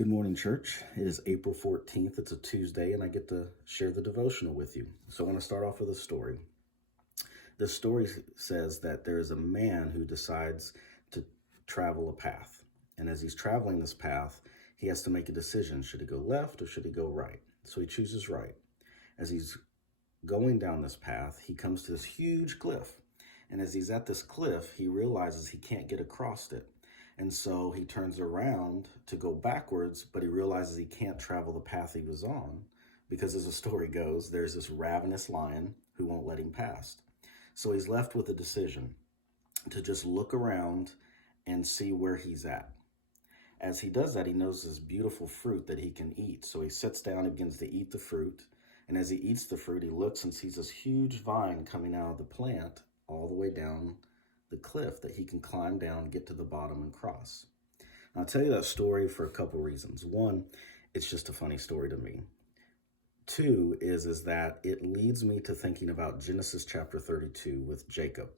Good morning, church. It is April 14th. It's a Tuesday, and I get to share the devotional with you. So I want to start off with a story. The story says that there is a man who decides to travel a path. And as he's traveling this path, he has to make a decision. Should he go left or should he go right? So he chooses right. As he's going down this path, he comes to this huge cliff. And as he's at this cliff, he realizes he can't get across it. And so he turns around to go backwards, but he realizes he can't travel the path he was on because, as the story goes, there's this ravenous lion who won't let him pass. So he's left with a decision to just look around and see where he's at. As he does that, he knows this beautiful fruit that he can eat. So he sits down and begins to eat the fruit. And as he eats the fruit, he looks and sees this huge vine coming out of the plant all the way down the cliff that he can climb down, get to the bottom, and cross. I'll tell you that story for a couple reasons. One, it's just a funny story to me. Two is that it leads me to thinking about Genesis chapter 32 with Jacob.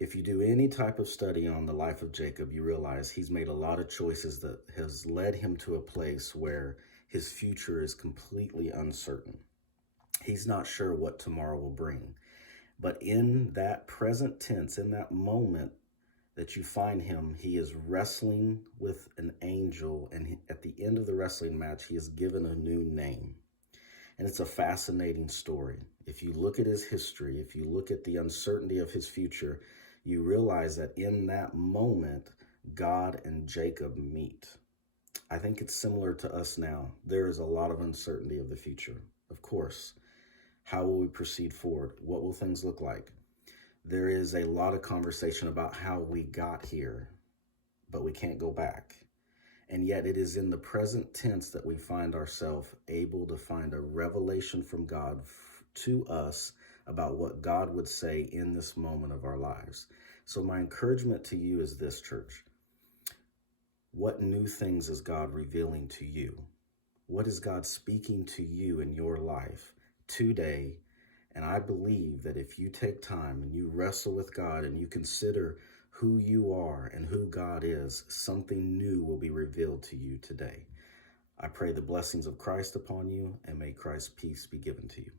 If you do any type of study on the life of Jacob, you realize he's made a lot of choices that has led him to a place where his future is completely uncertain. He's not sure what tomorrow will bring. But in that present tense, in that moment that you find him, he is wrestling with an angel. And at the end of the wrestling match, he is given a new name. And it's a fascinating story. If you look at his history, if you look at the uncertainty of his future, you realize that in that moment, God and Jacob meet. I think it's similar to us now. There is a lot of uncertainty of the future, of course. How will we proceed forward? What will things look like? There is a lot of conversation about how we got here, but we can't go back. And yet it is in the present tense that we find ourselves able to find a revelation from God to us about what God would say in this moment of our lives. So my encouragement to you is this, church. What new things is God revealing to you? What is God speaking to you in your life today? And I believe that if you take time and you wrestle with God and you consider who you are and who God is, something new will be revealed to you today. I pray the blessings of Christ upon you, and may Christ's peace be given to you.